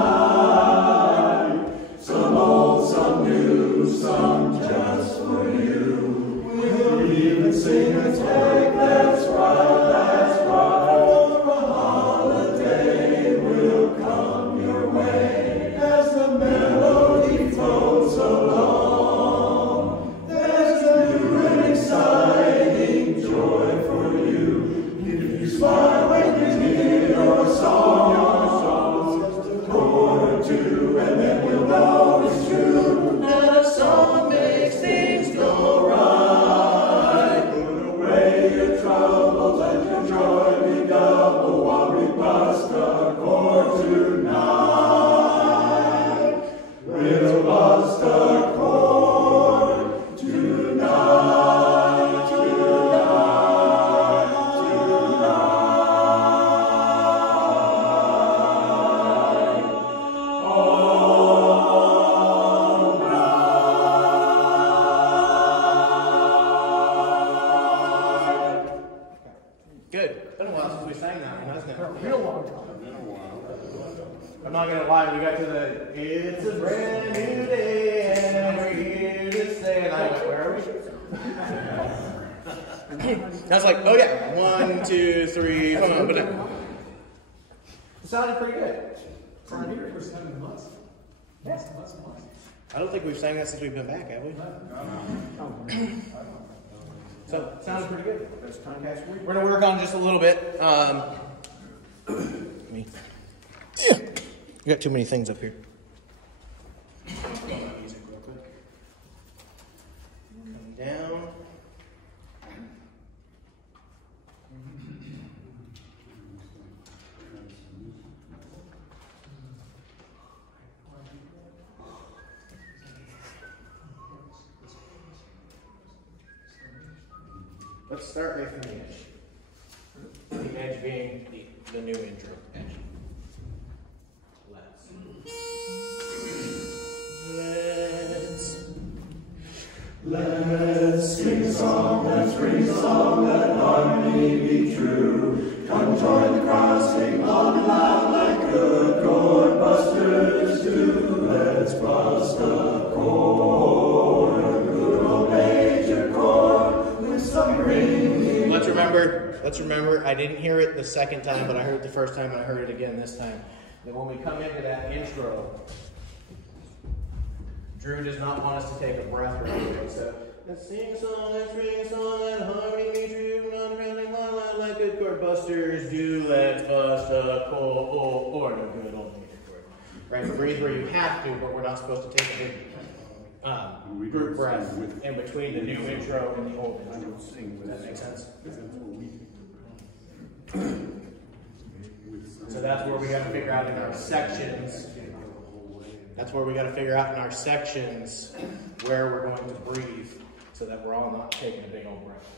Some old, some new, some just for you. We'll even sing a take, that's right, for a holiday will come your way as the melody floats along. There's a new and exciting joy for you. If you smile when you hear your song, just a chord or two, and then you'll know it's true. That a song makes things go right. Put away your troubles, let your joy be double while we bust a chord tonight. We'll bust a chord tonight, Good. Been a while since we sang that one, hasn't it? Real long time. I'm not gonna lie, we got to the "It's a brand new day and we're here to stay," and I went, "Where are we?" I was like, "Oh yeah, 1, 2, 3, come on!" But it sounded pretty good. Sounded good for 7 months. Yes. I don't think we've sang that since we've been back, have we? So it sounded pretty good. We're gonna work on just a little bit. You got too many things up here. Music real quick. Come down. Let's start right from the edge. The edge being the new intro edge. Let's sing a song, let's ring a song, let harmony be true. Come join the crowd, sing on loud like good chord busters do. Let's bust a chord, a good old major chord with some ringing. Let's remember, I didn't hear it the second time, but I heard it the first time and I heard it again this time. That when we come into that intro, Drew does not want us to take a breath or anything, so let's sing a song, let's ring a song, let harmony be true, not really like good chord busters do, let's bust a chord, a good old major chord. Right, breathe where you have to, but we're not supposed to take a big group breath in between the new intro and the old intro. Does that make sense? So that's where we got to figure out in our sections. That's where we got to figure out in our sections where we're going to breathe so that we're all not taking a big old breath.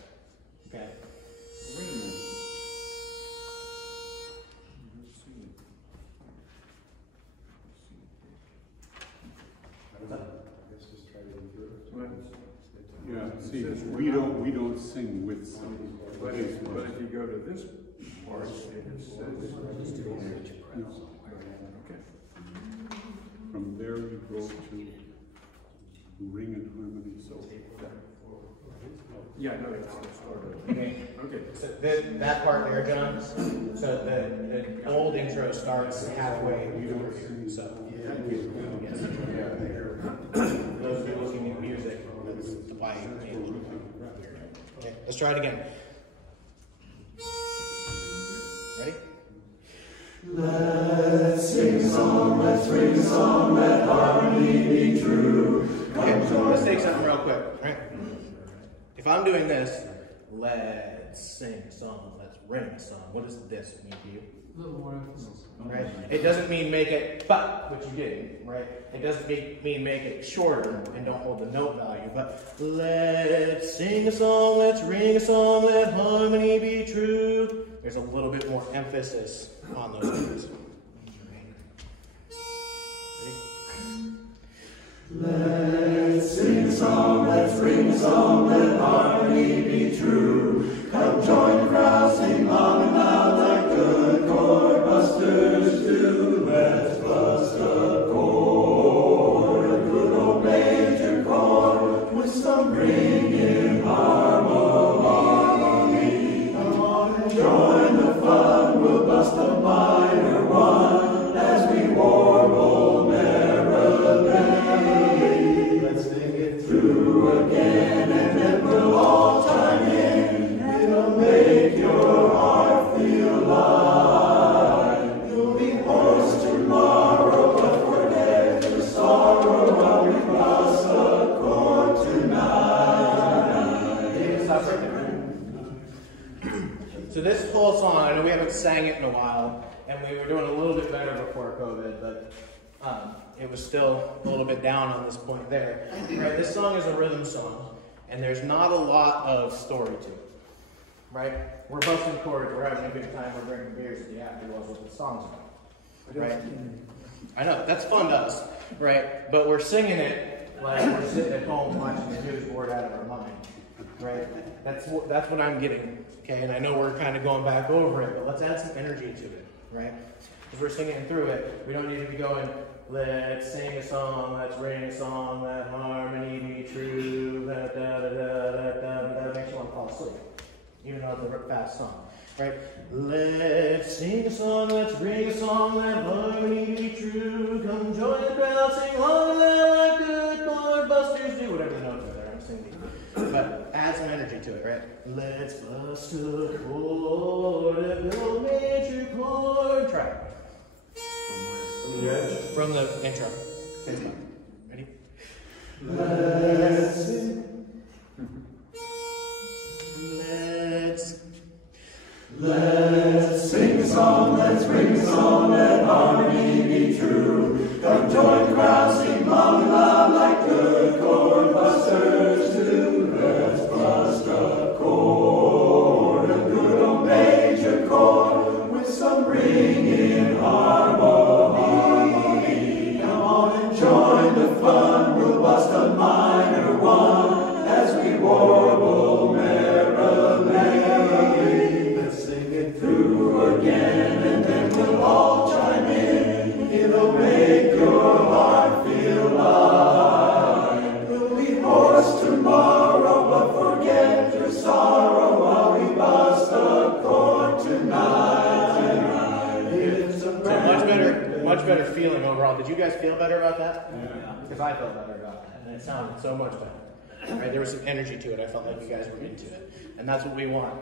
Okay? Yeah, see, we don't sing with somebody. But if you go to this part, it says. No. Okay. From there we go to ring and harmony, so. Yeah, no, that's the start of it. Okay. Okay. So that part there, John, so the old intro starts halfway over here, so. Yes. Those of you looking at music, that's why you can't. Okay, let's try it again. Ready? Let's sing a song, let's ring a song, let harmony be true. Okay, so let's take something real quick. All right. If I'm doing this, let's sing a song, let's ring a song. What does this mean to you? A little more emphasis. Right? It doesn't mean make it but, which you didn't, right? It doesn't mean make it shorter and don't hold the note value, but let's sing a song, let's ring a song, let harmony be true. There's a little bit more emphasis on those words. Let's sing a song, let's ring a song, let harmony be true. Come join the crowd, sing long and loud like good chord busters do. Let's bust a chord, a good old major chord, with some ringing harmony. Come on and join the fun, we'll bust a minor one as we warble merrily. Let's sing it through again, and then we'll all chime in. It'll make your heart feel light. You'll be hoarse tomorrow, but forget your sorrow while we bust a chord tonight. Stop right there. So this whole song, I know we haven't sang it in a while, and we were doing a little bit better before COVID, but it was still a little bit down on this point there. Right? This song is a rhythm song, and there's not a lot of story to it. Right? We're busting chords, we're having a good time, we're drinking beers at the afterglows with the song's about. Right? I know, that's fun to us, right? But we're singing it like we're sitting at home watching the news board out of our mind. Right? That's what I'm getting. Okay, and I know we're kind of going back over it, but let's add some energy to it, right? Because we're singing through it. We don't need to be going, let's sing a song, let's ring a song, let harmony be true, da da da da da da. That makes you want to fall asleep, even though it's a fast song, right? Let's sing a song, let's ring a song, let harmony be true. Come join the crowd, sing long and loud like good chord busters do. Whatever the notes are there, I'm singing. But add some energy to it, right? Let's bust a chord, a little major chord. Try it. From the intro. Okay, stop. Ready? Let's sing a song, let's ring a song, let harmony be true. Come join the crowd, sing long and loud like good chord busters do. Let's bust a chord, a good old major chord, with some ringing harmony. Come on and join the fun, we'll bust a minor one as we warble merrily. Let's sing it through again, and then we'll all chime in. It'll make your heart feel light. We'll be hoarse tomorrow, but forget your sorrow while we bust a chord tonight. It's a So much better feeling overall. Did you guys feel better about that? Yeah. Because I felt better about that, and it sounded so much better. Right? There was some energy to it. I felt like you guys were into it, and that's what we want.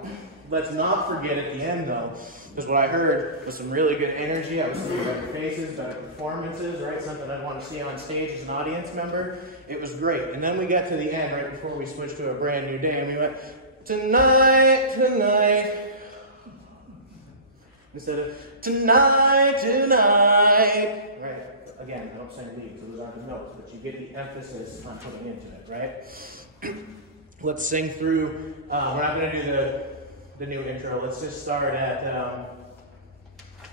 Let's not forget at the end, though, because what I heard was some really good energy. I was seeing better faces, better performances, right? Something I'd want to see on stage as an audience member. It was great. And then we got to the end, right before we switched to a brand new day, and we went, tonight, tonight. Instead of tonight, tonight. Right? Again, I don't sing lead, so those aren't the notes, but you get the emphasis on putting into it, right? let's sing through. We're not going to do the new intro. Let's just start at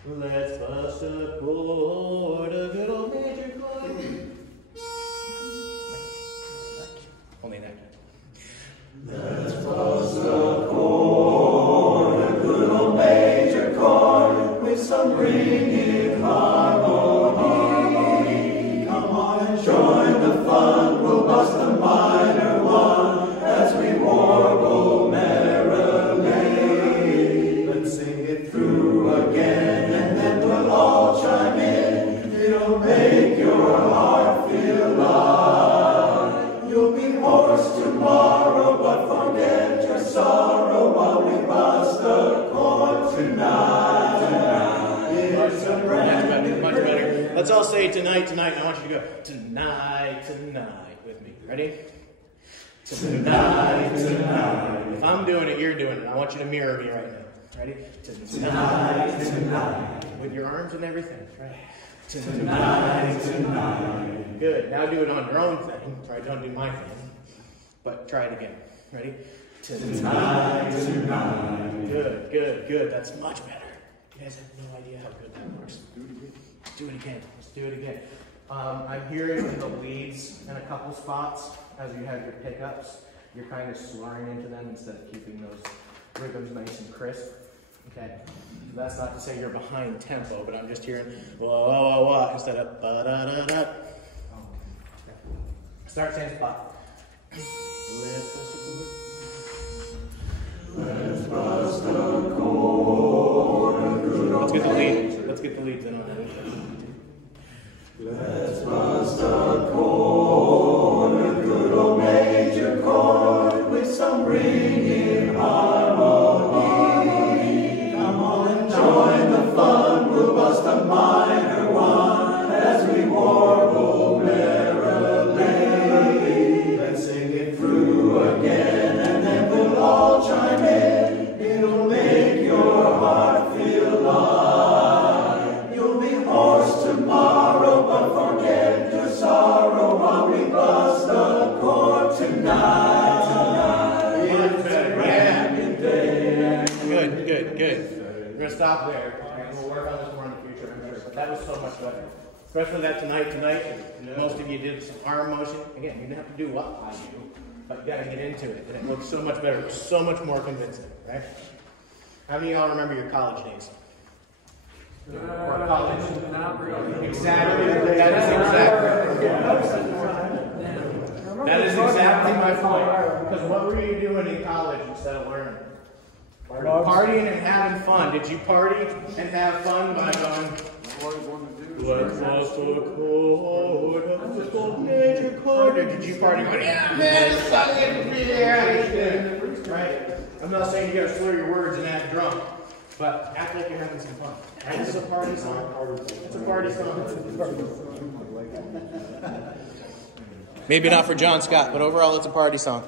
let's bust a chord, a good old major chord. Only that. Let's bust a chord, a good old major chord, with some ringing harmony. Come on and join the fun, we'll bust a minor one, as we warble merrily. Let's sing it through again, and then we'll all chime in. It'll make your heart feel light. You'll be hoarse tomorrow, but forget your sorrow while we bust a chord tonight. It's a brand new Much better. Let's all say tonight, tonight. I want you to go tonight, tonight with me. Ready? Tonight, tonight. If I'm doing it, you're doing it. I want you to mirror me right now. Ready? Tonight, tonight. With your arms and everything. Right? Tonight, tonight. Good. Now do it on your own thing. Right? Don't do my thing. But try it again. Ready? Tonight, tonight. Good, good, good. That's much better. You guys have no idea how good that works. Let's do it again. Let's do it again. I'm hearing the leads in a couple spots as you have your pickups. You're kind of slurring into them instead of keeping those rhythms nice and crisp. Okay. That's not to say you're behind tempo, but I'm just hearing whoa, whoa, whoa, instead of ba da da da. Start same spot. Let's bust a chord, a good old Let's get the lead. Let's get the leads in on that. Let's bust a chord, a good old major chord, with some ringing harmony. Come on and join the fun, we'll bust a minor one, as we warble merrily. Let's sing it through again, and then we'll all chime in. It'll make your heart feel light. You'll be hoarse tomorrow, but forget your sorrow while we bust a chord tonight. It's a brand new day. Good, good, good. We're going to stop there. And we'll work on this more in the future, I'm sure. But that was so much better. Especially that tonight. Most of you did some arm motion. Again, you didn't have to do what I do, but you got to get into it. And it looks so much better. It was so much more convincing, right? How many of y'all remember your college days? Or college? Exactly. That is exactly my point. Because what were you doing in college instead of learning? Partying and having fun. Did you party and have fun by going, let's bust a chord, let's go major chord? Or did you party going, yeah, man, it's fucking yeah, right? I'm not saying you gotta slur your words and act drunk, but act like you're having some fun. Right? This is a party song. It's a party song. Maybe not for John Scott, but overall it's a party song.